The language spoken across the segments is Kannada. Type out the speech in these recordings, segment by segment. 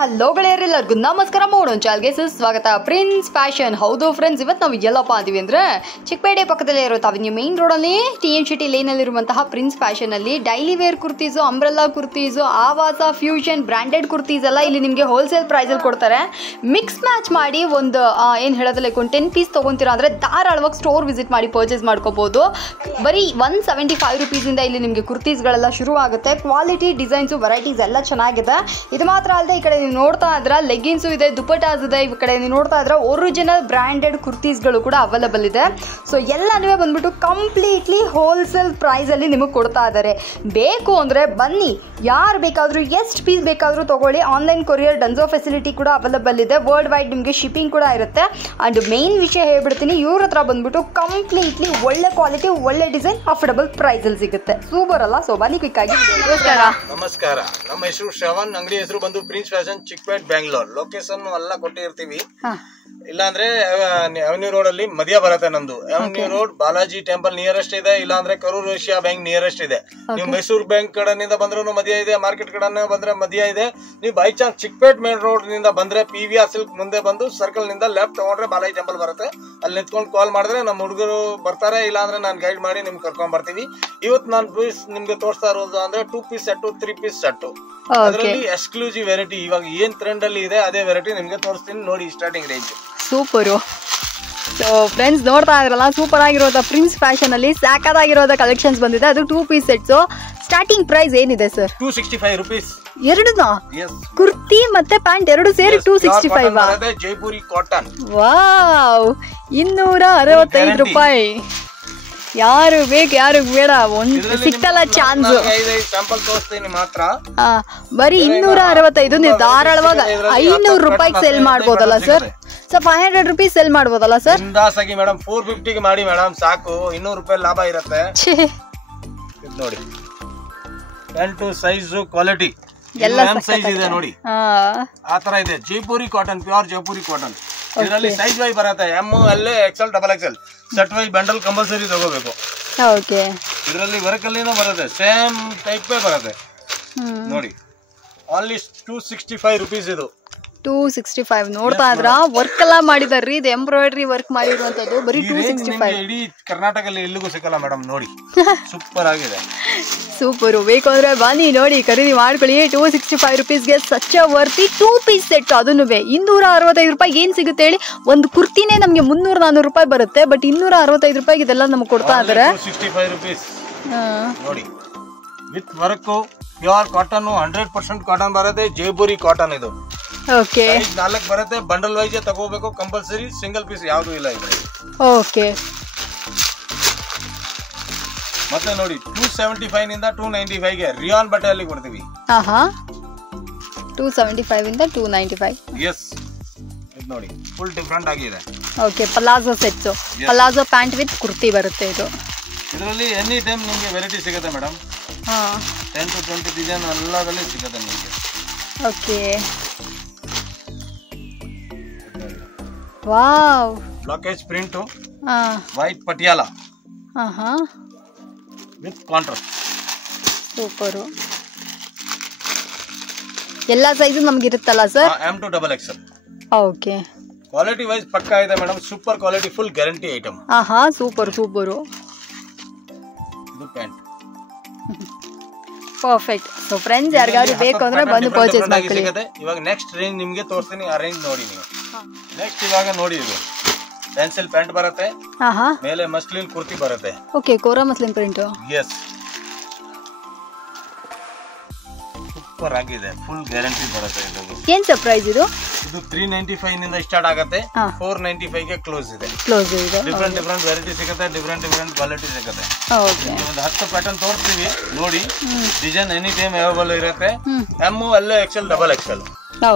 ಹಲೋ ಗೆಳೆಯರೆಲ್ಲರಿಗೂ ನಮಸ್ಕಾರ. ಮಾಡೋಣ ಚಾಲ್ಗೆ ಸ್ವಾಗತ. Prince fashion. ಹೌದು ಫ್ರೆಂಡ್ಸ್, ಇವತ್ತು ನಾವು ಎಲ್ಲಪ್ಪ ಅಂತೀವಿ ಅಂದರೆ ಚಿಕ್ಕಪೇಟೆ ಪಕ್ಕದಲ್ಲೇ ಇರೋ ಅವೆನ್ಯೂ ಮೇನ್ ರೋಡಲ್ಲಿ TNCT ಲೇನಲ್ಲಿರುವಂತಹ ಪ್ರಿನ್ಸ್ ಫ್ಯಾಷನಲ್ಲಿ daily wear kurtis, umbrella kurtis, ಆವಾಸ, ಫ್ಯೂಷನ್, ಬ್ರ್ಯಾಂಡೆಡ್ ಕುರ್ತೀಸ್ ಎಲ್ಲ ಇಲ್ಲಿ ನಿಮಗೆ ಹೋಲ್ಸೇಲ್ ಪ್ರೈಸಲ್ಲಿ ಕೊಡ್ತಾರೆ. ಮಿಕ್ಸ್ ಮ್ಯಾಚ್ ಮಾಡಿ ಒಂದು ಏನು ಹೇಳೋದಿಲ್ಲ, ಒಂದು 10 ಪೀಸ್ ತೊಗೊತೀರಾ ಅಂದರೆ ಧಾರಾಳವಾಗಿ ಸ್ಟೋರ್ ವಿಸಿಟ್ ಮಾಡಿ ಪರ್ಚೇಸ್ ಮಾಡ್ಕೋಬೋದು. ಬರೀ 175 ರುಪೀಸಿಂದ ಇಲ್ಲಿ ನಿಮಗೆ ಕುರ್ತೀಸ್ಗಳೆಲ್ಲ ಶುರು ಆಗುತ್ತೆ. ಕ್ವಾಲಿಟಿ, ಡಿಸೈನ್ಸು, ವೆರೈಟೀಸ್ ಎಲ್ಲ ಚೆನ್ನಾಗಿದೆ. ಇದು ಮಾತ್ರ ಅಲ್ಲದೆ ಈ ಕಡೆ ನೀವು ನೋಡ್ತಾ ಇದ್ರೆ ಲೆಗ್ಗಿನ್ಸು ಇದೆ, ದುಪಟ್ಟಾಸ್ ಇದೆ. ಈ ಕಡೆ ನೀವು ನೋಡ್ತಾ ಇದ್ರೆ ಒರಿಜಿನಲ್ ಬ್ರ್ಯಾಂಡೆಡ್ ಕುರ್ತೀಸ್ಗಳು ಕೂಡ ಅವೈಲಬಲ್ ಇದೆ. ಸೊ ಎಲ್ಲನೂ ಬಂದ್ಬಿಟ್ಟು ಕಂಪ್ಲೀಟ್ಲಿ ಹೋಲ್ಸೇಲ್ ಪ್ರೈಸಲ್ಲಿ ನಿಮಗೆ ಕೊಡ್ತಾ ಇದ್ದಾರೆ. ಬೇಕು ಅಂದರೆ ಬನ್ನಿ, ಯಾರು ಬೇಕಾದರೂ ಎಷ್ಟು ಪೀಸ್ ಬೇಕಾದರೂ ತೊಗೊಳ್ಳಿ. ಆನ್ಲೈನ್ ಕೊರಿಯರ್ ಡನ್ಸೋ ಫೆಸಿಲಿಟಿ ಕೂಡ ಅವೈಲಬಲ್ ಇದೆ. ವರ್ಲ್ಡ್ ವೈಡ್ ನಿಮಗೆ ಶಿಪ್ಪಿಂಗ್ ಕೂಡ ಇರುತ್ತೆ. ಆ್ಯಂಡ್ ಮೇನ್ ವಿಷಯ ಹೇಳ್ಬಿಡ್ತೀನಿ, ಇವ್ರ ಹತ್ರ ಬಂದ್ಬಿಟ್ಟು ಕಂಪ್ಲೀಟ್ಲಿ ಒಳ್ಳೆ ಕ್ವಾಲಿಟಿ, ಒಳ್ಳೆ ಡಿಸೈನ್, ಅಫೋರ್ಡಬಲ್ ಪ್ರೈಸಲ್ಲಿ ಸಿಗುತ್ತೆ. ಸೂಪರ್ ಅಲ್ಲ? ಸೊ ಬನ್ನಿ ಕ್ವಿಕ್ ಆಗಿ. ನಮಸ್ಕಾರ. ನಮ್ಮ ಹೆಸರು ಶ್ರವಣ್. ಅಂಗಡಿ ಹೆಸರು ಬಂದು prince fashion, Chickpet, Bengaluru. Location ಎಲ್ಲ ಕೊಟ್ಟಿರ್ತೀವಿ. ಇಲ್ಲಾಂದ್ರೆ ಅವೆನ್ಯೂ ರೋಡ್ ಅಲ್ಲಿ ಮಧ್ಯ ಬರುತ್ತೆ ನಮ್ದು. Avenue road Balaji temple nearest ಇದೆ, ಇಲ್ಲಾಂದ್ರೆ ಕರೂರ್ ಏಷ್ಯಾ ಬ್ಯಾಂಕ್ ನಿಯರೆಸ್ಟ್ ಇದೆ. ನೀವು ಮೈಸೂರು ಬ್ಯಾಂಕ್ ಕಡೆಯಿಂದ ಬಂದ್ರೂ ಮಧ್ಯ ಇದೆ, ಮಾರ್ಕೆಟ್ ಕಡೆ ಬಂದ್ರೆ ಮಧ್ಯ ಇದೆ. ನೀವು by chance Chickpet main road ನಿಂದ ಬಂದ್ರೆ PVR ಸಿಲ್ಕ್ ಮುಂದೆ ಬಂದು ಸರ್ಕಲ್ ನಿಂದ ಲೆಫ್ಟ್ ತಗೊಂಡ್ರೆ ಬಾಲಾಜಿ ಟೆಂಪಲ್ ಬರುತ್ತೆ. ಅಲ್ಲಿ ನಿಂತ್ಕೊಂಡು ಕಾಲ್ ಮಾಡಿದ್ರೆ ನಮ್ಮ ಹುಡುಗರು ಬರ್ತಾರೆ, ಇಲ್ಲಾಂದ್ರೆ ನಾನು ಗೈಡ್ ಮಾಡಿ ನಿಮ್ಗೆ ಕರ್ಕೊಂಡ್ ಬರ್ತೀವಿ. ಇವತ್ತು ನಾನು ಪೀಸ್ ನಿಮ್ಗೆ ತೋರಿಸ್ತಾ ಇರೋದು ಅಂದ್ರೆ 2 ಪೀಸ್ ಸೆಟ್, 3 ಪೀಸ್ ಸೆಟ್. ಅದರಲ್ಲಿ ಎಕ್ಸ್ಕ್ಲೂಸಿವ್ ವೆರೈಟಿ, ಇವಾಗ ಏನ್ ಟ್ರೆಂಡ್ ಅಲ್ಲಿ ಇದೆ ಅದೇ ವೆರೈಟಿ ನಿಮ್ಗೆ ತೋರಿಸ್ತೀನಿ ನೋಡಿ. Starting range super. So friends, ನೋಡ್ತಾ ಇದ್ರಲ್ಲ, ಸೂಪರ್ ಆಗಿರೋದ ಪ್ರಿನ್ಸ್ ಫ್ಯಾಷನ್ ಅಲ್ಲಿ ಸಾಕಾಗಿರೋದ ಕಲೆಕ್ಷನ್ಸ್ ಬಂದಿದೆ. ಅದು 2 ಪೀಸ್ ಸೆಟ್ಸ್. ಸ್ಟಾರ್ಟಿಂಗ್ ಪ್ರೈಸ್ ಏನಿದೆ ಸರ್? 265 ರುಪೀಸ್. ಎರಡೂನಾ? ಕುರ್ತಿ ಮತ್ತೆ ಪ್ಯಾಂಟ್ ಎರಡು ಸೇರಿ 265. ಜೈಪುರಿ ಕಾಟನ್. ವಾವ್, 265 ರೂಪಾಯಿ. ಯಾರು ಬೇಕು ಯಾರು ಬೇಡ, ಒಂದು ಸಿಕ್ಕಲ್ಲ ಚಾನ್ಸ್. ಬರೀ 265. ನೀವು ಧಾರಾಳವಾಗಿ 500 ರೂಪಾಯಿಗೆ ಸೇಲ್ ಮಾಡ್ಬೋದಲ್ಲ ಸರ್? ಸೊ 500 ರುಪೀಸ್ ಸೇಲ್ ಮಾಡ್ಬೋದಲ್ಲ ಸರ್? ಮೇಡಮ್ 450 ಮಾಡಿ ಮೇಡಮ್, ಸಾಕು. 200 ರೂಪಾಯಿ ಲಾಭ ಇರುತ್ತೆ ನೋಡಿ. 10 ಸೈಜ್ ಕ್ವಾಲಿಟಿ ಎಲ್ಲ ಸೈಜ್ ಇದೆ ನೋಡಿ. ಆ ತರ ಇದೆ. Jaipuri cotton, pure Jaipuri cotton. ಇದರಲ್ಲಿ ಸೈಜ್ ವೈ ಬರುತ್ತೆ. ML, XL, XXL. Set wise bundle compulsory ತಗೋಬೇಕು. ಇದರಲ್ಲಿ ವರ್ಕ್ ಅಲ್ಲಿ ಬರುತ್ತೆ, ಸೇಮ್ ಟೈಪ್ ಬರುತ್ತೆ ನೋಡಿ. Only 265 rupees. ಇದು 265. ನೋಡ್ತಾ ಇದ್ರ ವರ್ಕ್ ಎಲ್ಲ ಮಾಡಿದಾರ್ರಿ. ಇದು ಎಂಬ್ರಾಯ್ಡ್ರಿ ವರ್ಕ್ ಮಾಡಿರುವಂತದ್ದು. ಬರೀ 265. ಇಡೀ ಕರ್ನಾಟಕದಲ್ಲಿ ಎಲ್ಲಿಗೂ ಸಿಕ್ಕಲ್ಲ ಮೇಡಮ್ ನೋಡಿ. ಸೂಪರ್ ಆಗಿದೆ. ಸೂಪರು. ಬೇಕು ಅಂದ್ರೆ ಬನ್ನಿ ನೋಡಿ, ಖರೀದಿ ಮಾಡ್ಕೊಳ್ಳಿ. 265 ರುಪೀಸ್ಗೆ ಸಚ್ಚ ವರ್ತಿ 2 ಪೀಸ್ ಸೆಟ್. ಅದನ್ನು 265 ರೂಪಾಯಿಗೆ ಏನ್ ಸಿಗುತ್ತೆ ಹೇಳಿ? ಒಂದು ಕುರ್ತಿನೇ ನಮ್ಗೆ 300-400 ರೂಪಾಯಿ ಬರುತ್ತೆ. ಬಟ್ 265 ರೂಪಾಯಿಗೆ ಇದೆಲ್ಲ ನಮ್ಗೆ ಕೊಡ್ತಾ ಇದಾರೆ. 265 ರುಪೀಸ್ ನೋಡಿ. With work, pure cotton, 100% cotton ಬರುತ್ತೆ. ಜೈಪುರಿ ಕಾಟನ್ ಇದು. ಓಕೆ. 4 ಬರುತ್ತೆ. ಬಂಡಲ್ ವೈಸ್ ತಗೋಬೇಕು ಕಂಪಲ್ಸರಿ. ಸಿಂಗಲ್ ಪೀಸ್ ಯಾವ್ದು ಇಲ್ಲ ಇದೆ. ಓಕೆ. ಮತ್ತೆ ನೋಡಿ, 275 ನಿಂದ 295 ಗೆ ರಿಯಾನ್ ಬಟ್ಟೆಯಲ್ಲಿ ಕೊಡ್ತೀವಿ. 275 ಇಂದ 295. ಎಸ್, ಇದು ನೋಡಿ ಫುಲ್ ಡಿಫರೆಂಟ್ ಆಗಿದೆ. Okay. Palazzo sets, palazzo pant with kurti ಬರುತ್ತೆ ಇದು. ಇದರಲ್ಲಿ ಎನಿ ಟೈಮ್ ನಿಮಗೆ ವೆರೈಟಿ ಸಿಗುತ್ತೆ ಮೇಡಮ್. 10 to 20 ಡಿಸೈನ್ ಎಲ್ಲದಲ್ಲಿ ಸಿಗುತ್ತೆ ನಿಮಗೆ. Okay. Wow. Blockage print, white Patiala with contrast. Super. ಎಲ್ಲ ಸೈಜು ನಮ್ಗೆ ಇರುತ್ತಲ್ಲ sir? M to XXL. Okay. Quality wise ಪಕ್ಕಾ ಇದೆ madam. Super quality, full guarantee item. Super super. ಇದು ಪ್ಯಾಂಟ್. ಪರ್ಫೆಕ್ಟ್. ಸೊ ಫ್ರೆಂಡ್ಸ್, ಯಾರಿಗಾದ್ರು ಬೇಕು ಅಂದ್ರೆ ಬಂದು ಪರ್ಚೇಸ್ ಮಾಡ್ಕೊಳ್ಳಿ. ಇವಾಗ ನೆಕ್ಸ್ಟ್ ರೇಂಜ್ ನಿಮಗೆ ತೋರಿಸ್ತೀನಿ. ಆ ರೇಂಜ್ ನೋಡಿ ನೀವು. ನೆಕ್ಸ್ಟ್ ಇವಾಗ ನೋಡಿ, ಇದು ಪೆನ್ಸಿಲ್ ಪ್ಯಾಂಟ್ ಬರುತ್ತೆ. ಮೇಲೆ ಮಸ್ಲಿನ್ ಕುರ್ತಿ ಬರುತ್ತೆ. ಓಕೆ. ಕೋರಾ ಮಸ್ಲಿನ್ ಪ್ರಿಂಟ್. ಎಸ್, ಸೂಪರ್ ಆಗಿದೆ. ಫುಲ್ ಗ್ಯಾರಂಟಿ ಬರುತ್ತೆ. ಇದು ಏನ್ ಸರ್ ಪ್ರೈಸ್? ಇದು 395 ನಿಂದ ಸ್ಟಾರ್ಟ್ ಆಗುತ್ತೆ. 495 ಗೆ ಕ್ಲೋಸ್ ಇದೆ. ಡಿಫರೆಂಟ್ ವೆರೈಟಿ ಸಿಗುತ್ತೆ. ಡಿಫರೆಂಟ್ ಕ್ವಾಲಿಟಿ ಸಿಗುತ್ತೆ. ಒಂದು 10 ಪ್ಯಾಟರ್ನ್ ತೋರಿಸ್ತೀವಿ ನೋಡಿ. ಡಿಸೈನ್ ಎನಿ ಟೈಮ್ ಅವೈಲೇಬಲ್ ಇರುತ್ತೆ. ML, XL, XXL.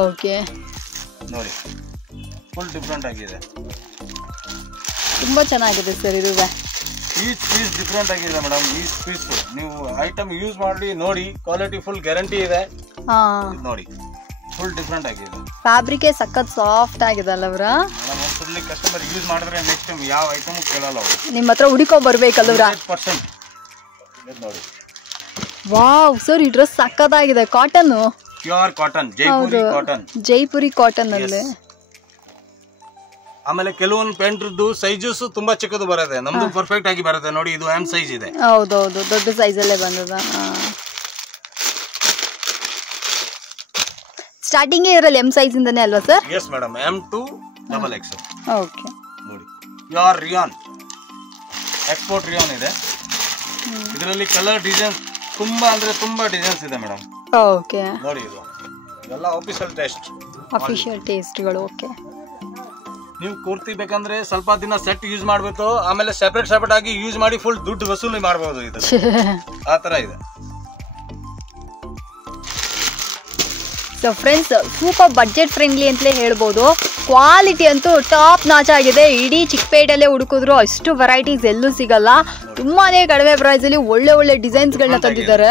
ಓಕೆ. ನೋಡಿ, ಫುಲ್ ಡಿಫರೆಂಟ್ ಆಗಿದೆ. ತುಂಬಾ ಚೆನ್ನಾಗಿದೆ ಸರ್ ಇದು. ಈಚ್ ಪೀಸ್ ಡಿಫರೆಂಟ್ ಆಗಿದೆ ಮೇಡಮ್. ಈಚ್ ಪೀಸ್ ನೀವು ಐಟಮ್ ಯೂಸ್ ಮಾಡಿ ನೋಡಿ. ಕ್ವಾಲಿಟಿ ಫುಲ್ ಗ್ಯಾರಂಟಿ ಇದೆ ನೋಡಿ. ಫುಲ್ ಡಿಫರೆಂಟ್ ಆಗಿದೆ. ಫ್ಯಾಬ್ರಿಕ್ ಸಖತ್ ಸಾಫ್ಟ್ ಆಗಿದೆ ಅಲ್ಲ ಅವರ? ಕಸ್ಟಮರ್ ಯೂಸ್ ಮಾಡಿದ್ರೆ ನೆಕ್ಸ್ಟ್ ಟೈಮ್ ಯಾವ ಐಟಮ್ ಕೇಳಲ್ಲ ಅವರು. ನಿಮ್ಮ ಹತ್ರ ಹುಡುಕೋ ಬರ್ಬೇಕಲ್ವರ? 100% ನೋಡಿ. ವಾವ್ ಸರ್, ಈ ಡ್ರೆಸ್ ಸಖತ್ತಾಗಿದೆ. Cotton. Pure cotton, Jaipuri cotton. Jaipuri cotton ಅಲ್ಲಿ. ಆಮೇಲೆ ಕೆಲವೊಂದು ಪ್ಯಾಂಟ್ರದ್ದು ಸೈಜಸ್ ತುಂಬಾ ಚಿಕ್ಕದು ಬರುತ್ತೆ, ನಮ್ದು ಪರ್ಫೆಕ್ಟ್ ಆಗಿ ಬರುತ್ತೆ ನೋಡಿ. ಇದು ಎಂ ಸೈಜ್ ಇದೆ. ಹೌದೌದು, ದೊಡ್ಡ ಸೈಜ್ ಅಲ್ಲೇ ಬಂದದ. ಸ್ಟಾರ್ಟಿಂಗ್ ಇರಲ್ಲ ಎಂ ಸೈಜ್ ಇಂದಾನೆ ಅಲ್ವಾ sir? Yes madam, M to XXL. Okay ನೋಡಿ ಪ್ಯೂರ್ ರಿಯಾನ್, ಎಕ್ಸ್ಪೋರ್ಟ್ ರಿಯಾನ್ ಇದೆ. ಇದರಲ್ಲಿ ಕಲರ್ ಡಿಸೈನ್ ತುಂಬಾ ಅಂದ್ರೆ ತುಂಬಾ ಡಿಸೈನ್ಸ್ ಇದೆ ಮೇಡಮ್. ಓಕೆ ನೋಡಿ, ಇದು ಎಲ್ಲ ಆಫೀಷಿಯಲ್ ಟೇಸ್ಟ್ಗಳು. ಓಕೆ, ನೀವು ಕುರ್ತಿ ಬೇಕಂದ್ರೆ ಸ್ವಲ್ಪ ದಿನ ಸೆಟ್ ಯೂಸ್ ಮಾಡ್ಬೇಕು, ಆಮೇಲೆ ಸೆಪರೇಟ್ ಆಗಿ ಯೂಸ್ ಮಾಡಿ ಫುಲ್ ದುಡ್ಡು ವಸೂಲಿ ಮಾಡಬಹುದು. ಇದು ಆ ತರ ಇದೆ. So friends, super budget friendly ಅಂತಲೇ ಹೇಳ್ಬೋದು. ಕ್ವಾಲಿಟಿ ಅಂತೂ ಟಾಪ್ ನಾಚ್ ಆಗಿದೆ. ಇಡೀ ಚಿಕ್ಕಪೇಟೆಲ್ಲೇ ಹುಡುಕಿದ್ರು ಅಷ್ಟು ವೆರೈಟೀಸ್ ಎಲ್ಲೂ ಸಿಗಲ್ಲ. ತುಂಬಾನೇ ಕಡಿಮೆ ಪ್ರೈಸ್ ಅಲ್ಲಿ ಒಳ್ಳೆ ಒಳ್ಳೆ ಡಿಸೈನ್ಸ್ಗಳನ್ನ ತಂದಿದ್ದಾರೆ.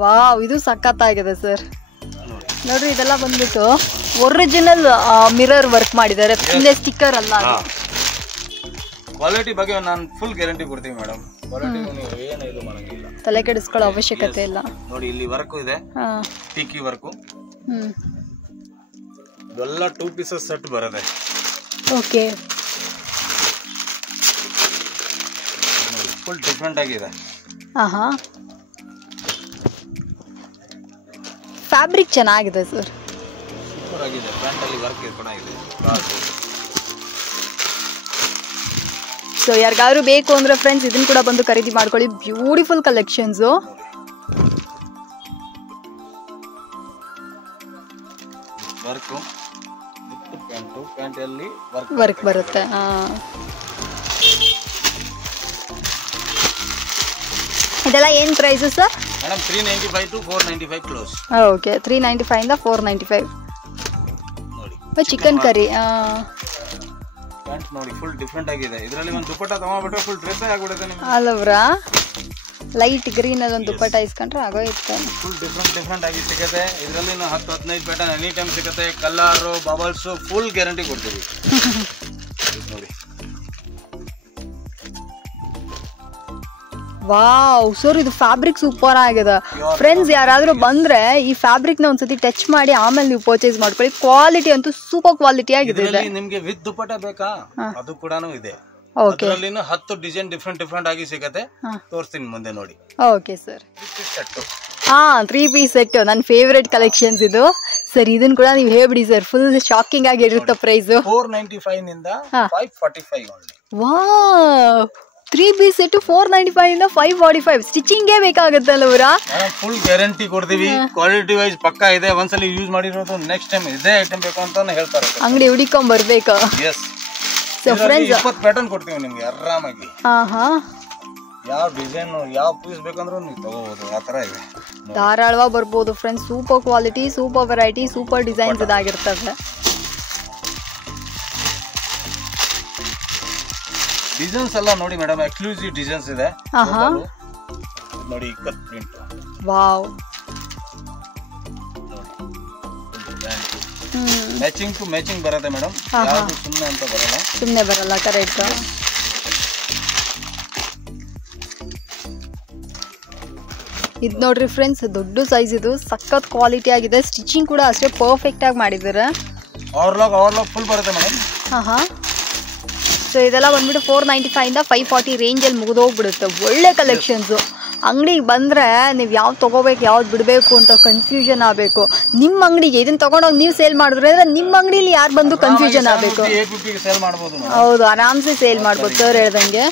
ವಾವ್, ಇದು ಸಖತ್ತಾಗಿದೆ ಸರ್. ನೋಡ್ರಿ, ಇದೆಲ್ಲ ಬಂದ್ಬಿಟ್ಟು ಒರಿಜಿನಲ್ ಮಿರರ್ ವರ್ಕ್ ಮಾಡಿದ್ದಾರೆ, ಸುಮ್ಮನೆ ಸ್ಟಿಕ್ಕರ್ ಅಲ್ಲ. ಕ್ವಾಲಿಟಿ ಬಗ್ಗೆ ನಾನು ಫುಲ್ ಗ್ಯಾರಂಟಿ ಕೊಡ್ತೀವಿ ಮೇಡಮ್. ಕ್ವಾಲಿಟಿ ನೀವು ಏನು ಇದು ಮಾಡಂಗಿಲ್ಲ, ತಲೆ ಕೆಡಿಸ್ಕೊಳ್ಳೋ ಅವಶ್ಯಕತೆ ಇಲ್ಲ. ನೋಡಿ, ಇಲ್ಲಿ ವರ್ಕ್ ಇದೆ, ಟಿಕ್ಕಿ ವರ್ಕ್. ಇದೆಲ್ಲ 2 ಪೀಸಸ್ ಸೆಟ್ ಬರುತ್ತೆ. ಓಕೆ, ಫುಲ್ ಡಿಫ್ರೆಂಟ್ ಆಗಿದೆ. ಫ್ಯಾಬ್ರಿಕ್ ಚೆನ್ನಾಗಿದೆ ಸರ್, ಸೂಪರ್ ಆಗಿದೆ. ಪ್ಯಾಂಟ್ ಅಲ್ಲಿ ವರ್ಕ್ ಕೂಡ ಇದೆ. ಸೊ ಯಾರಿಗಾದ್ರು ಬೇಕು ಅಂದ್ರೆ ಫ್ರೆಂಡ್ಸ್ ಇದನ್ನ ಕೂಡ ಬಂದು ಖರೀದಿ ಮಾಡ್ಕೊಳ್ಳಿ. Beautiful collections. ವರ್ಕ್ ಪ್ಯಾಂಟ್ ಅಲ್ಲಿ ವರ್ಕ್ ಬರುತ್ತೆ. ಇದೆಲ್ಲ ಏನ್ price sir? Madam 395 to 495 close. Okay, 395 ಇಂದ 495. ನೋಡಿ, ಚಿಕನ್ ಕರಿ ಪ್ಯಾಂಟ್ ನೋಡಿ, ಫುಲ್ ಡಿಫರೆಂಟ್ ಆಗಿದೆ. ಇದರಲ್ಲಿ ಒಂದು ದುಪಟ್ಟ ತಗೊಂಡ್ಬಿಟ್ರೆ ಫುಲ್ ಡ್ರೆಸ್ ಆಗಿಬಿಡುತ್ತೆ ನಿಮಗೆ. ಅಲ್ಲವ್ರಾ, ಲೈಟ್ ಗ್ರೀನ್ ಅಲ್ಲಿ ಒಂದು ದುಪಟ್ಟ ಇಸ್ಕೊಂಡ್ರೆ ಆಗೋಯ್ತು. ಫುಲ್ ಡಿಫರೆಂಟ್ ಆಗಿ ಸಿಗುತ್ತೆ. ಇದರಲ್ಲಿ 10-15 ಪ್ಯಾಟರ್ನ್ ಎನಿ ಟೈಮ್ ಸಿಗುತ್ತೆ. ಕಲರ್, ಬಬಲ್ಸ್ ಫುಲ್ ಗ್ಯಾರಂಟಿ ಕೊಡ್ತೀವಿ. ನೋಡಿ, ವಾವ್ ಸರ್, ಇದು ಫ್ಯಾಬ್ರಿಕ್ ಸೂಪರ್ ಆಗಿದೆ ಫ್ರೆಂಡ್ಸ್. ಯಾರಾದ್ರೂ ಬಂದ್ರೆ ಈ ಫ್ಯಾಬ್ರಿಕ್ ನ ಒಂದ್ಸತಿ ಟಚ್ ಮಾಡಿ ಆಮೇಲೆ ನೀವು ಪರ್ಚೇಸ್ ಮಾಡ್ಕೊಳ್ಳಿ. ಕ್ವಾಲಿಟಿ ಅಂತೂ ಸೂಪರ್ ಕ್ವಾಲಿಟಿ ಆಗಿದೆ. ನಿಮ್ಗೆ ವಿತ್ ದುಪಟ್ಟ ಬೇಕಾ, ಅದು ಕೂಡ ಇದೆ. ಓಕೆ, 10 ಡಿಸೈನ್ ಡಿಫರೆಂಟ್ ಆಗಿ ಸಿಗುತ್ತೆ. ತೋರಿಸ್ತೀನಿ ಮುಂದೆ ನೋಡಿ. Okay sir. 3 ಪೀಸ್ ಸೆಟ್ ನನ್ನ ಫೇವರೇಟ್ ಕಲೆಕ್ಷನ್ಸ್ ಇದು ಸರ್. ಇದನ್ನ ಕೂಡ ನೀವು ಹೇಳ್ಬಿಡಿ ಸರ್, ಫುಲ್ ಶಾಕಿಂಗ್ ಆಗಿ ಇರುತ್ತೆ ಪ್ರೈಸ್. 495 ನಿಂದ 545 ಓನ್ಲಿ. ವಾವ್, 3 ಪೀಸ್ ಸೆಟ್ 495 ಇಂದ 545. ಸ್ಟಿಚಿಂಗ್ ಬೇಕಾಗುತ್ತಲ್ಲ ಅವರ. ಫುಲ್ ಗ್ಯಾರಂಟಿ ಕೊಡ್ತೀವಿ. ಕ್ವಾಲಿಟಿ ವೈಸ್ ಪಕ್ಕಾ ಇದೆ. ಒಂದ್ಸಲಿ ಯೂಸ್ ಮಾಡಿರೋದು ನೆಕ್ಸ್ಟ್ ಟೈಮ್ ಇದೇ ಐಟಮ್ ಬೇಕು ಅಂತಾನೆ ಹೇಳ್ತಾರೆ. ಅಂಗಡಿ ಹುಡಿಕೊಂಡ್ ಬರ್ಬೇಕು. ಎಸ್, ಸೊ ಫ್ರೆಂಡ್ಸ್ 20 ಪ್ಯಾಟರ್ನ್ ಕೊಡ್ತೀವಿ ನಿಮ್ಗೆ ಆರಾಮಾಗಿ. ಯಾವ ಡಿಸೈನ್ ಯಾವ ಪೀಸ್ ಬೇಕಂದ್ರೂ ನೀವು ತಗೋಬಹುದು. ಆ ತರ ಇದೆ, ಧಾರಾಳವಾಗಿ ಬರ್ಬೋದು friends. Super quality, super variety, super designs ಇದಾಗಿರ್ತವೆ. ಡಿಸೈನ್ಸ್ ಎಲ್ಲ ನೋಡಿ ಮೇಡಮ್, ಎಕ್ಸ್ಕ್ಲೂಸಿವ್ ಡಿಸೈನ್ಸ್ ಇದೆ. ನೋಡಿ, cut print. Wow, matching to matching ಬರುತ್ತೆ ಮೇಡಮ್. ಯಾವುದು ಸುಮ್ಮನೆ ಅಂತ ಬರಲ್ಲ, ಸುಮ್ಮನೆ ಬರಲ್ಲ. ಕರೆಕ್ಟ್. ಇದು ನೋಡ್ರಿ ಫ್ರೆಂಡ್ಸ್, ದೊಡ್ಡ ಸೈಜ್ ಇದು, ಸಖತ್ ಕ್ವಾಲಿಟಿ ಆಗಿದೆ. ಸ್ಟಿಚಿಂಗ್ ಕೂಡ ಅಷ್ಟೇ ಪರ್ಫೆಕ್ಟ್ ಆಗಿ ಮಾಡಿದ್ದಾರೆ. ಓವರ್ಲಾಕ್ ಫುಲ್ ಬರುತ್ತೆ ಮೇಡಮ್. ಸೊ ಇದೆಲ್ಲ ಬಂದ್ಬಿಟ್ಟು 495 ಇಂದ 540 ರೇಂಜಲ್ಲಿ ಮುಗಿದೋಗ್ಬಿಡುತ್ತೆ. ಒಳ್ಳೆ ಕಲೆಕ್ಷನ್ಸು. ಅಂಗಡಿಗೆ ಬಂದರೆ ನೀವು ಯಾವ್ದು ತೊಗೋಬೇಕು ಯಾವ್ದು ಬಿಡಬೇಕು ಅಂತ ಕನ್ಫ್ಯೂಷನ್ ಆಗಬೇಕು. ನಿಮ್ಮ ಅಂಗಡಿಗೆ ಇದನ್ನು ತೊಗೊಂಡೋಗಿ ನೀವು ಸೇಲ್ ಮಾಡಿದ್ರೆ ಅಂದರೆ ನಿಮ್ಮ ಅಂಗಡಿಲಿ ಯಾರು ಬಂದು ಕನ್ಫ್ಯೂಷನ್ ಆಗಬೇಕು. ಹೌದು, ಆರಾಮ್ಸೆ ಸೇಲ್ ಮಾಡ್ಬೋದು ಸರ್ ಹೇಳ್ದಂಗೆ.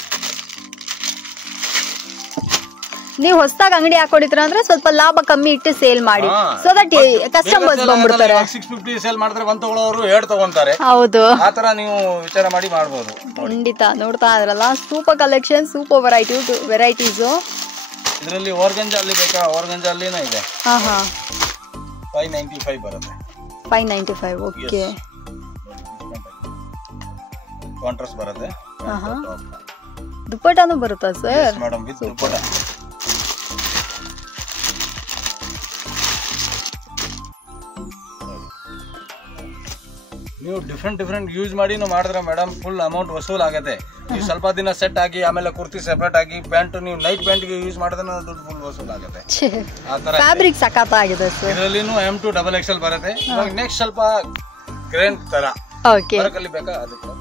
ನೀವು ಹೊಸದಾಗಿ ಅಂಗಡಿ ಹಾಕೊಂಡಿದ್ರ ಅಂದ್ರೆ ಸ್ವಲ್ಪ ಲಾಭ ಕಮ್ಮಿ ಇಟ್ಟು ಸೇಲ್ ಮಾಡಿ, ಸೊ ದಟ್ ಕಸ್ಟಮರ್ಸ್ ಬಂದ್ಬಿಡ್ತಾರೆ. 650 ಸೇಲ್ ಮಾಡಿದ್ರೆ ಒಂದು ತಗೊಳ್ಳೋರು 2 ತಗೊಂತಾರೆ. ಹೌದು, ಆ ತರ ನೀವು ವಿಚಾರ ಮಾಡಿ ಮಾಡಬಹುದು. ಖಂಡಿತ. ನೋಡ್ತಾ ಇದ್ರಲ್ಲ, ಸೂಪರ್ ಕಲೆಕ್ಷನ್, ಸೂಪರ್ ವೆರೈಟೀಸ್. ಇದರಲ್ಲಿ ಆರ್ಗಂಜಾ ಅಲ್ಲಿ ಬೇಕಾ, ಆರ್ಗಂಜಾ ಅಲ್ಲಿನೇ ಇದೆ. 595 ಬರುತ್ತೆ. 595. ಓಕೆ, ಕಾಂಟ್ರಾಸ್ಟ್ ಬರುತ್ತೆ. ದುಪ್ಪಟ್ಟಾನು ಬರುತ್ತಾ ಸರ್? ಮೇಡಮ್, ವಿತ್ ದುಪ್ಪಟ್ಟ. ನೀವು ಡಿಫ್ರೆಂಟ್ ಯೂಸ್ ಮಾಡಿ ಮಾಡಿದ್ರೆ ಮೇಡಮ್ ಫುಲ್ ಅಮೌಂಟ್ ವಸೂಲ್ ಆಗುತ್ತೆ. ನೀವು ಸ್ವಲ್ಪ ದಿನ ಸೆಟ್ ಆಗಿ ಆಮೇಲೆ ಕುರ್ತಿ ಸೆಪರೇಟ್ ಆಗಿ ಪ್ಯಾಂಟ್ ನೀವು ನೈಟ್ ಪ್ಯಾಂಟ್ಗೆ ಯೂಸ್ ಮಾಡಿದ್ರೆ ದುಡ್ಡು ಫುಲ್ ವಸೂಲ್ ಆಗುತ್ತೆ. ಆ ತರ ಫ್ಯಾಬ್ರಿಕ್ ಸಖತ್ತಾಗಿದೆ ಸರ್. ಇದರಲ್ಲಿನೂ M2 XXL ಬರುತ್ತೆ. ಇವಾಗ ನೆಕ್ಸ್ಟ್ ಸ್ವಲ್ಪ ಗ್ರ್ಯಾಂಡ್ ತರ ವರ್ಕ್ ಅಲ್ಲಿ ಬೇಕಾ ಅದಕ್ಕೆ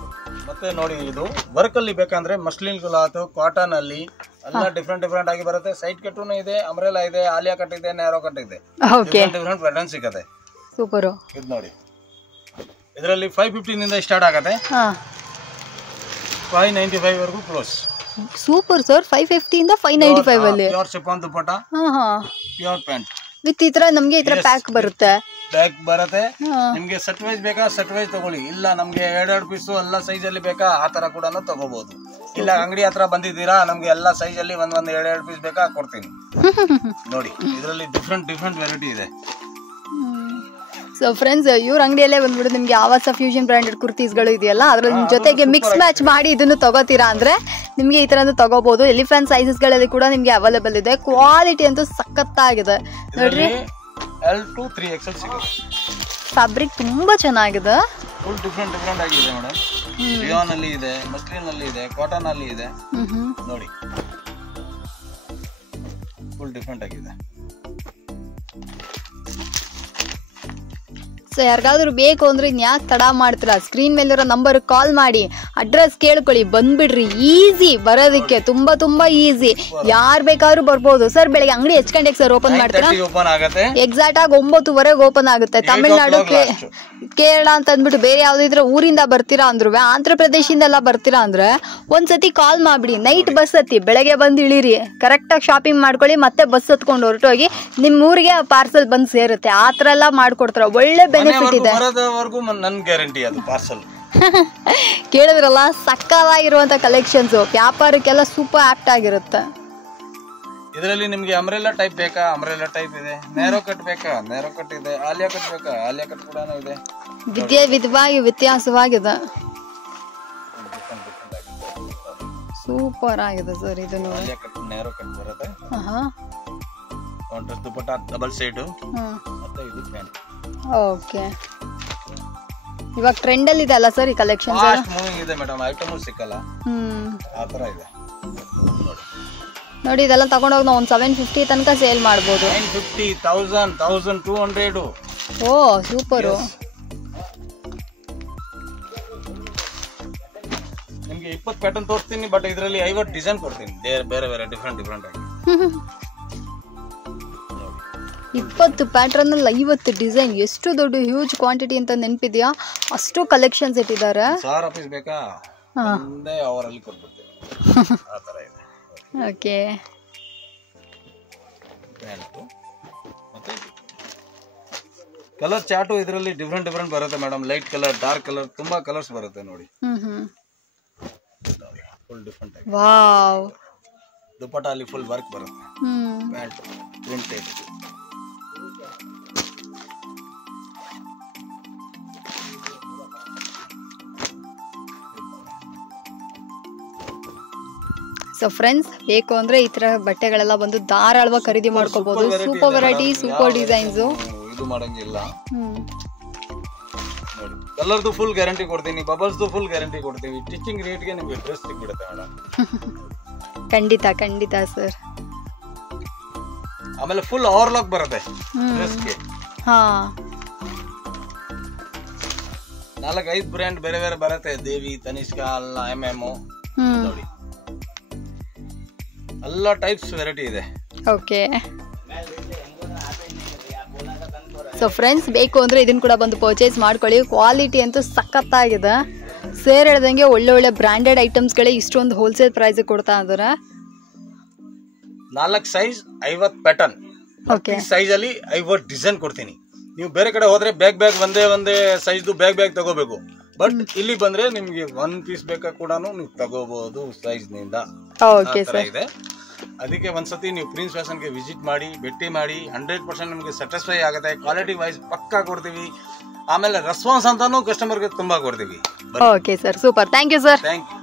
ಮತ್ತೆ ನೋಡಿ, ಇದು ವರ್ಕ್ ಅಲ್ಲಿ ಬೇಕಂದ್ರೆ ಮಸ್ಲಿನ್ ಕ್ಲಾತ್, ಕಾಟನ್ ಅಲ್ಲಿ ಎಲ್ಲ ಡಿಫ್ರೆಂಟ್ ಆಗಿ ಬರುತ್ತೆ. ಸೈಡ್ ಕಟ್ಟುನು ಇದೆ, ಅಂಬ್ರೆಲಾ ಇದೆ, ಆಲಿಯಾ ಕಟ್ ಇದೆ, ನ್ಯಾರೋ ಕಟ್ ಇದೆ, ಡಿಫ್ರೆಂಟ್ ಪ್ಯಾಟರ್ನ್ ಸಿಗುತ್ತೆ. ಸೂಪರ್. ಇದು ನೋಡಿ, ಇದರಲ್ಲಿ 550 ನಿಂದ ಸ್ಟಾರ್ಟ್ ಆಗುತ್ತೆ, 595 ವರೆಗೂ ಕ್ಲೋಸ್. Super sir. 550 ಇಂದ 595 ಅಲ್ಲಿ pure chiffon dupatta, pure pant with ಈ ತರ ನಮ್ಗೆ ಈ ತರ ಪ್ಯಾಕ್ ಬರುತ್ತೆ. ಬ್ಯಾಗ್ ಬರುತ್ತೆ. ನಿಮ್ಗೆ ಸೆಟ್ ವೈಸ್ ಬೇಕಾ ಸೆಟ್ ವೈಸ್ ತಗೊಳ್ಳಿ, ಇಲ್ಲ ನಮ್ಗೆ ಎರಡೆರಡು ಪೀಸು ಎಲ್ಲ ಸೈಜ್ ಅಲ್ಲಿ ಬೇಕಾ ಆ ತರ ಕೂಡ ತಗೋಬಹುದು. ಇಲ್ಲ ಅಂಗಡಿ ಹತ್ರ ಬಂದಿದ್ದೀರಾ ನಮ್ಗೆ ಎಲ್ಲಾ ಸೈಜ್ ಅಲ್ಲಿ ಒಂದ್ ಎರಡೆರಡು ಪೀಸ್ ಬೇಕಾ ಕೊಡ್ತೀನಿ. ನೋಡಿ, ಇದರಲ್ಲಿ ಡಿಫ್ರೆಂಟ್ ವೆರೈಟಿ ಇದೆ. ಸೊ ಫ್ರೆಂಡ್ಸ್, ಇವ್ರ ಅಂಗಡಿಯಲ್ಲೇ ಬಂದ್ಬಿಟ್ಟು ನಿಮ್ಗೆ ಆವಾಸ ಫ್ಯೂಷನ್ ಬ್ರಾಂಡೆಡ್ ಕುರ್ತೀಸ್ಗಳು ಇದೆಯಲ್ಲ, ಅದ್ರಲ್ಲಿ ಜೊತೆಗೆ ಮಿಕ್ಸ್ ಮ್ಯಾಚ್ ಮಾಡಿ ಇದನ್ನು ತಗೋತೀರಾ ಅಂದ್ರೆ ನಿಮ್ಗೆ ಈ ತರ ತಗೋಬಹುದು. ಎಲಿಫೆಂಟ್ ಸೈಜಸ್ ಗಳಲ್ಲಿ ಕೂಡ ನಿಮ್ಗೆ ಅವೈಲೇಬಲ್ ಇದೆ. ಕ್ವಾಲಿಟಿ ಅಂತೂ ಸಖತ್ತಾಗಿದೆ ನೋಡ್ರಿ. L2 3XL ಸಿಗುತ್ತೆ. ಫ್ಯಾಬ್ರಿಕ್ ತುಂಬಾ ಚೆನ್ನಾಗಿದೆ. ಫುಲ್ ಡಿಫ್ರೆಂಟ್ ಆಗಿದೆ ಮೇಡಮ್. ರಿಯಾನ್ ಅಲ್ಲಿ ಇದೆ, ಮಸ್ಲಿನ್ ಅಲ್ಲಿ ಇದೆ, ಕಾಟನ್ ಅಲ್ಲಿ ಇದೆ. ನೋಡಿ, ಫುಲ್ ಡಿಫ್ರೆಂಟ್ ಆಗಿದೆ. ಸೊ ಯಾರಿಗಾದ್ರೂ ಬೇಕು ಅಂದ್ರೆ ಇನ್ಯಾಕೆ ತಡ ಮಾಡ್ತೀರಾ, ಸ್ಕ್ರೀನ್ ಮೇಲಿರೋ ನಂಬರ್ ಕಾಲ್ ಮಾಡಿ, ಅಡ್ರೆಸ್ ಕೇಳ್ಕೊಳ್ಳಿ, ಬಂದ್ಬಿಡ್ರಿ. ಈಸಿ ಬರೋದಕ್ಕೆ, ತುಂಬಾ ಈಸಿ. ಯಾರು ಬೇಕಾದ್ರೂ ಬರ್ಬೋದು. ಸರ್ ಬೆಳಗ್ಗೆ ಅಂಗಡಿ ಎಷ್ಟು ಗಂಟೆಗೆ ಸರ್ ಓಪನ್ ಮಾಡ್ತೀರಾ? ಎಕ್ಸಾಕ್ಟ್ ಆಗಿ 9:00 ಓಪನ್ ಆಗುತ್ತೆ. ತಮಿಳ್ನಾಡು, ಕೇರಳ ಅಂತ ಅಂದ್ಬಿಟ್ಟು ಬೇರೆ ಯಾವ್ದಿದ್ರೆ ಊರಿಂದ ಬರ್ತೀರಾ ಅಂದ್ರು, ಆಂಧ್ರ ಪ್ರದೇಶದಿಂದೆಲ್ಲ ಬರ್ತೀರಾ ಅಂದ್ರೆ ಒಂದ್ಸತಿ ಕಾಲ್ ಮಾಡ್ಬಿಡಿ. ನೈಟ್ ಬಸ್ ಹತ್ತಿ ಬೆಳಗ್ಗೆ ಬಂದು ಇಳಿರಿ, ಕರೆಕ್ಟಾಗಿ ಶಾಪಿಂಗ್ ಮಾಡ್ಕೊಳ್ಳಿ, ಮತ್ತೆ ಬಸ್ ಹತ್ಕೊಂಡು ಹೊರಟೋಗಿ ನಿಮ್ಮ ಊರಿಗೆ ಪಾರ್ಸಲ್ ಬಂದು ಸೇರುತ್ತೆ. ಆ ಥರ ಎಲ್ಲ ಮಾಡ್ಕೊಡ್ತಾರೆ. ಒಳ್ಳೆ ಬೆನಿಫಿಟ್ ಇದೆ. ಕೇಳಿದ್ರಲ್ಲ, ಸಕ್ಕತ್ತಾಗಿರುವಂತ ಕಲೆಕ್ಷನ್ಸ್, ವ್ಯಾಪಾರಕ್ಕೆಲ್ಲ ಸೂಪರ್ ಆಪ್ಟ್ ಆಗಿರುತ್ತೆ. ಇದರಲ್ಲಿ ನಿಮ್ಗೆ ಅಂಬ್ರೆಲಾ ಟೈಪ್ ಬೇಕಾ, ಅಂಬ್ರೆಲಾ ಟೈಪ್ ಇದೆ. ನ್ಯಾರೋ ಕಟ್ ಬೇಕಾ, ನ್ಯಾರೋ ಕಟ್ ಇದೆ. ಆಲಿಯಾ ಕಟ್ ಬೇಕಾ, ಆಲಿಯಾ ಕಟ್ ಕೂಡ ಇದೆ. ವಿಧವಾಗಿ ವ್ಯತ್ಯಾಸವಾಗಿದೆ. ಸೂಪರ್ ಆಗಿದೆ ಸರ್. ಇದು ಆಲಿಯಾ ಕಟ್ ನ್ಯಾರೋ ಕಟ್ ಬರುತ್ತೆ. ಕಾಂಟ್ರಾಸ್ಟ್ ದುಪಟ್ಟ, ಡಬಲ್ ಸೈಡ್, ಮತ್ತೆ ಇದು ಪ್ಯಾಂಟ್. ಓಕೆ, ಇವಾಗ ಟ್ರೆಂಡ್ ಅಲ್ಲಿ ಇದೆ ಅಲ್ಲ ಸರ್ ಈ ಕಲೆಕ್ಷನ್? ಫಾಸ್ಟ್ ಮೂವಿಂಗ್ ಇದೆ ಮೇಡಮ್, ಐಟಮ್ ಸಿಕ್ಕಲ್ಲ, ಆ ತರ ಇದೆ. ನೋಡಿ, ಇದೆಲ್ಲ ತಗೊಂಡೋಗಿ ನಾವು ಒಂದು 750 ತನಕ ಸೇಲ್ ಮಾಡ್ಬೋದು. 950, 1000, 1200. ಓ ಸೂಪರು. ನಿಮ್ಗೆ 20 ಪ್ಯಾಟರ್ನ್ ತೋರಿಸ್ತೀನಿ, ಬಟ್ ಇದರಲ್ಲಿ 50 ಡಿಸೈನ್ ಕೊಡ್ತೀನಿ, ಬೇರೆ ಡಿಫ್ರೆಂಟ್ ಆಗಿ. 20 ಪ್ಯಾಟರ್ನ್ ಅಲ್ಲಿ 50 ಡಿಸೈನ್. ಎಷ್ಟು ದೊಡ್ಡ ಹ್ಯೂಜ್ ಕ್ವಾಂಟಿಟಿ ಅಂತ ನೆನಪಿದ್ಯಾ? ಅಷ್ಟು ಕಲೆಕ್ಷನ್ಸ್ ಇಟ್ಟಿದ್ದಾರೆ. 1000 ಪೀಸ್ ಬೇಕಾ, ಒಂದೇ ಅವರಲ್ಲಿ ಕೊಡ್ಬಿಡ್ತೀನಿ, ಆ ತರ ಇದೆ. ಓಕೆ, ಕಲರ್ ಚಾರ್ಟು ಇದರಲ್ಲಿ ಡಿಫ್ರೆಂಟ್ ಬರುತ್ತೆ madam. Light colour, dark colour, ತುಂಬಾ ಕಲರ್ಸ್ ಬರುತ್ತೆ ನೋಡಿ. ಫುಲ್ ಡಿಫ್ರೆಂಟ್ ಆಗಿ. ವಾವ್. ದುಪಟ್ಟ ಅಲ್ಲಿ ಫುಲ್ ವರ್ಕ್ ಬರುತ್ತೆ. Pant printed. ಸೊ ಫ್ರೆಂಡ್ಸ್, ಬೇಕು ಅಂದ್ರೆ ಈ ತರ ಬಟ್ಟೆಗಳೆಲ್ಲ ಬಂದು ಧಾರಾಳವಾಗಿ ಖರೀದಿ ಮಾಡ್ಕೋಬಹುದು. Super variety, super designs. ಇದು ಮಾಡಂಗಿಲ್ಲ. ನೋಡಿ, ಕಲರ್ದು ಫುಲ್ ಗ್ಯಾರಂಟಿ ಕೊಡ್ತೀನಿ, ಬಬಲ್ಸ್ದು ಫುಲ್ ಗ್ಯಾರಂಟಿ ಕೊಡ್ತೀವಿ. ಸ್ಟಿಚಿಂಗ್ ರೇಟ್ಗೆ ನಿಮಗೆ ಡ್ರೆಸ್ ಸಿಕ್ಬಿಡುತ್ತೆ ಮೇಡಮ್. ಖಂಡಿತ ಸರ್. ಆಮೇಲೆ ಫುಲ್ ಓವರ್ಲಾಕ್ ಬರುತ್ತೆ ಡ್ರೆಸ್ಗೆ. 4-5 ಬ್ರ್ಯಾಂಡ್ ಬೇರೆ ಬರುತ್ತೆ. ದೇವಿ, ತನಿಷ್ಕಾ, ಅಲ್ಲ, MM. ನೋಡಿ, ಎಲ್ಲ ಟೈಪ್ಸ್ ವೆರೈಟಿ ಇದೆ. ಓಕೆ. ಸೊ ಫ್ರೆಂಡ್ಸ್, ಬೇಕು ಅಂದ್ರೆ ಇದನ್ನ ಕೂಡ ಬಂದು ಪರ್ಚೇಸ್ ಮಾಡ್ಕೊಳ್ಳಿ. ಕ್ವಾಲಿಟಿ ಅಂತೂ ಸಖತ್ತಾಗಿದೆ. ಸೇರ್ ಹೇಳ್ದಂಗೆ ಒಳ್ಳೆ ಬ್ರಾಂಡೆಡ್ ಐಟಮ್ಸ್ಗಳೇ ಇಷ್ಟೊಂದು ಹೋಲ್ಸೇಲ್ ಪ್ರೈಸ್ ಕೊಡ್ತಾ ಇದ್ದಾರೆ. 4 ಸೈಜ್ 50 ಪ್ಯಾಟರ್ನ್. ಓಕೆ, ಸೈಜ್ ಅಲ್ಲಿ 50 ಡಿಸೈನ್ ಕೊಡ್ತೀನಿ. ನೀವು ಬೇರೆ ಕಡೆ ಹೋದ್ರೆ ಬ್ಯಾಗ್ ಒಂದೇ ಸೈಜ್ದು ಬ್ಯಾಗ್ ತಗೋಬೇಕು. ಬಟ್ ಇಲ್ಲಿ ಬಂದ್ರೆ ನಿಮ್ಗೆ 1 ಪೀಸ್ ಬೇಕಾ ಕೂಡ ನೀವು ತಗೋಬಹುದು ಸೈಜ್ ನಿಂದ. ಇದೆ. ಅದಕ್ಕೆ ಒಂದ್ಸತಿ ನೀವು ಪ್ರಿನ್ಸ್ ಫ್ಯಾಷನ್ ಗೆ ವಿಸಿಟ್ ಮಾಡಿ, ಭೇಟಿ ಮಾಡಿ. 100% ನಿಮ್ಗೆ ಸ್ಯಾಟಿಸ್ಫೈ ಆಗುತ್ತೆ. ಕ್ವಾಲಿಟಿ ವೈಸ್ ಪಕ್ಕಾ ಕೊಡ್ತೀವಿ. ಆಮೇಲೆ ರೆಸ್ಪಾನ್ಸ್ ಅಂತಾನು ಕಸ್ಟಮರ್ಗೆ ತುಂಬಾ ಕೊಡ್ತೀವಿ. Okay sir, super. Thank you sir. Thank you.